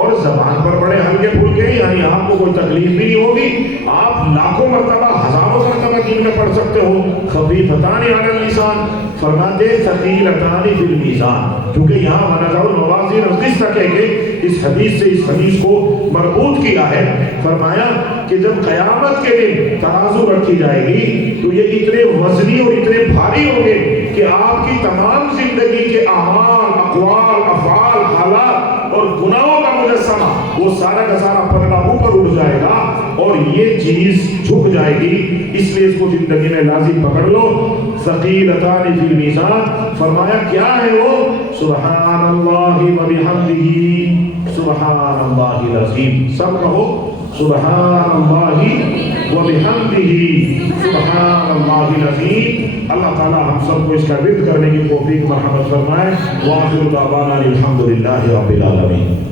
اور زبان پر بڑے ہلکے پھلکے ہیں، یعنی آپ کو کوئی تکلیف بھی نہیں ہوگی، آپ لاکھوں مرتبہ ہزاروں مرتبہ دن میں پڑھ سکتے ہو۔ خفیفتان علی اللسان، فرماتے ثقیلتان فی المیزان، کیونکہ یہاں ونضع الموازین القسط کہہ کے اس حدیث سے اس حدیث کو مربوط کیا ہے۔ فرمایا کہ جب قیامت کے دن ترازو رکھی جائے گی تو یہ اتنے وزنی اور اتنے بھاری ہوں گے کہ آپ کی تمام زندگی کے اعمال، اقوال، افعال، حالات اور گناہوں کا مجسمہ وہ سارا کا سارا پلڑا اوپر اٹھ جائے گا اور یہ چیز جھک جائے گی، اس لیے اس کو زندگی میں لازم پکڑ لو۔ ثقیلتان فی المیزان، فرمایا کیا ہے وہ؟ سبحان اللہ و بحمدہ، سبحان اللہ العظیم، سب کہو سبحان اللہ و بحمدہ، سبحان اللہ العظیم۔ اللہ تعالی ہم سب کو اس کا ورد کرنے کی توفیق مرحمت فرمائے۔ وآخر دعوانا الحمد للہ رب العالمین۔